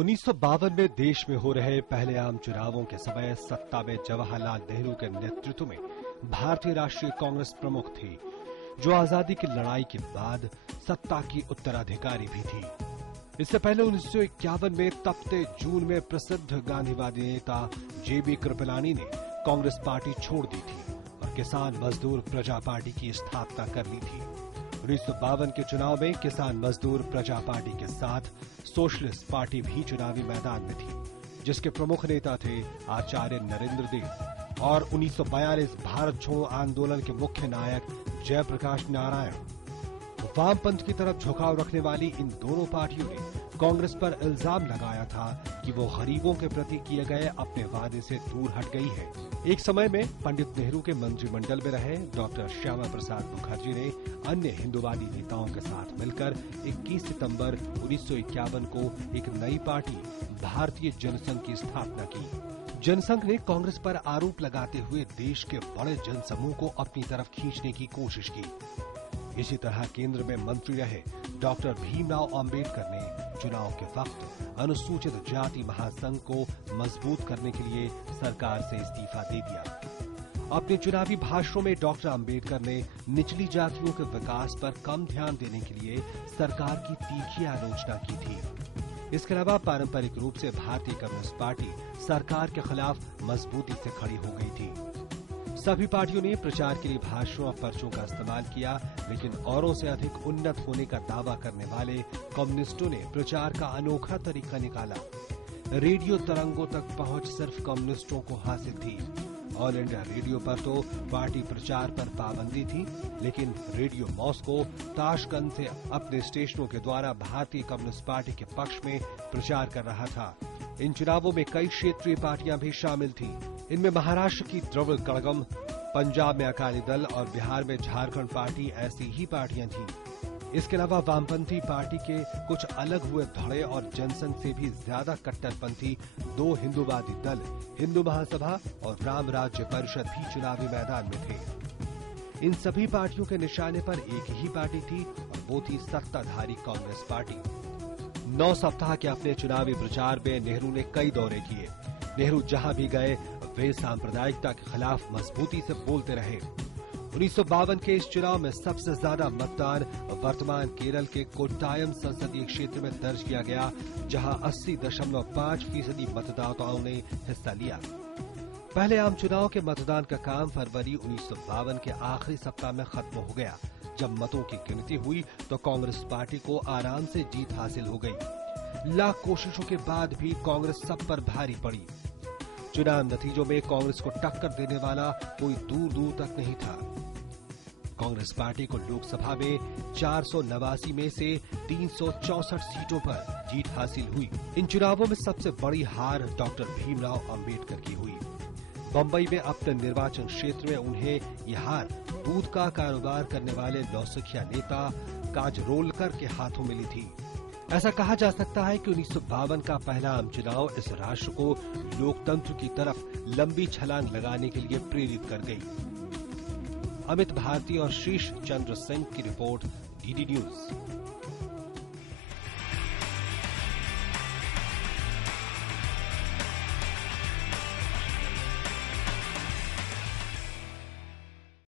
1952 में देश में हो रहे पहले आम चुनावों के समय सत्ता में जवाहरलाल नेहरू के नेतृत्व में भारतीय राष्ट्रीय कांग्रेस प्रमुख थी, जो आजादी की लड़ाई के बाद सत्ता की उत्तराधिकारी भी थी। इससे पहले 1951 में तपते जून में प्रसिद्ध गांधीवादी नेता जेबी कृपलानी ने कांग्रेस पार्टी छोड़ दी थी और किसान मजदूर प्रजा पार्टी की स्थापना कर ली थी। 1952 के चुनाव में किसान मजदूर प्रजा पार्टी के साथ सोशलिस्ट पार्टी भी चुनावी मैदान में थी, जिसके प्रमुख नेता थे आचार्य नरेंद्र देव और 1942 भारत छोड़ो आंदोलन के मुख्य नायक जयप्रकाश नारायण। वामपंथ की तरफ झुकाव रखने वाली इन दोनों पार्टियों ने कांग्रेस पर इल्जाम लगाया था कि वो गरीबों के प्रति किए गए अपने वादे से दूर हट गई है। एक समय में पंडित नेहरू के मंत्रिमंडल में रहे डॉक्टर श्यामा प्रसाद मुखर्जी ने अन्य हिंदूवादी नेताओं के साथ मिलकर 21 सितंबर 1951 को एक नई पार्टी भारतीय जनसंघ की स्थापना की। जनसंघ ने कांग्रेस पर आरोप लगाते हुए देश के बड़े जनसमूह को अपनी तरफ खींचने की कोशिश की। इसी तरह केंद्र में मंत्री रहे डॉक्टर भीमराव अंबेडकर ने चुनाव के वक्त अनुसूचित जाति महासंघ को मजबूत करने के लिए सरकार से इस्तीफा दे दिया। अपने चुनावी भाषणों में डॉक्टर अंबेडकर ने निचली जातियों के विकास पर कम ध्यान देने के लिए सरकार की तीखी आलोचना की थी। इसके अलावा पारंपरिक रूप से भारतीय कम्युनिस्ट पार्टी सरकार के खिलाफ मजबूती से खड़ी हो गई थी। सभी पार्टियों ने प्रचार के लिए भाषणों और पर्चों का इस्तेमाल किया, लेकिन औरों से अधिक उन्नत होने का दावा करने वाले कम्युनिस्टों ने प्रचार का अनोखा तरीका निकाला। रेडियो तरंगों तक पहुंच सिर्फ कम्युनिस्टों को हासिल थी। ऑल इंडिया रेडियो पर तो पार्टी प्रचार पर पाबंदी थी, लेकिन रेडियो मॉस्को ताशकंद से अपने स्टेशनों के द्वारा भारतीय कम्युनिस्ट पार्टी के पक्ष में प्रचार कर रहा था। इन चुनावों में कई क्षेत्रीय पार्टियां भी शामिल थीं। इनमें महाराष्ट्र की द्रविड़ कड़गम, पंजाब में अकाली दल और बिहार में झारखंड पार्टी ऐसी ही पार्टियां थीं। इसके अलावा वामपंथी पार्टी के कुछ अलग हुए धड़े और जनसंघ से भी ज्यादा कट्टरपंथी दो हिंदूवादी दल, हिंदू महासभा और राम राज्य परिषद भी चुनावी मैदान में थे। इन सभी पार्टियों के निशाने पर एक ही पार्टी थी और वो थी सत्ताधारी कांग्रेस पार्टी। 9 सप्ताह के अपने चुनावी प्रचार में नेहरू ने कई दौरे किए। नेहरू जहां भी गए वे सांप्रदायिकता के खिलाफ मजबूती से बोलते रहे। 1952 के इस चुनाव में सबसे ज्यादा मतदान वर्तमान केरल के कोट्टायम संसदीय क्षेत्र में दर्ज किया गया, जहां 80.5% मतदाताओं ने हिस्सा लिया। पहले आम चुनाव के मतदान का काम फरवरी 1952 के आखिरी सप्ताह में खत्म हो गया। जब मतों की गिनती हुई तो कांग्रेस पार्टी को आराम से जीत हासिल हो गई। लाख कोशिशों के बाद भी कांग्रेस सब पर भारी पड़ी। चुनाव नतीजों में कांग्रेस को टक्कर देने वाला कोई दूर दूर तक नहीं था। कांग्रेस पार्टी को लोकसभा में 489 में से 364 सीटों पर जीत हासिल हुई। इन चुनावों में सबसे बड़ी हार डॉक्टर भीमराव अंबेडकर की हुई। बंबई में अपने निर्वाचन क्षेत्र में उन्हें यह हार दूध का कारोबार करने वाले नौसिखिया नेता काजरोलकर के हाथों मिली थी। ऐसा कहा जा सकता है कि 1952 का पहला आम चुनाव इस राष्ट्र को लोकतंत्र की तरफ लंबी छलांग लगाने के लिए प्रेरित कर गई। अमित भारती और शीश चंद्र सिंह की रिपोर्ट, डीडी न्यूज।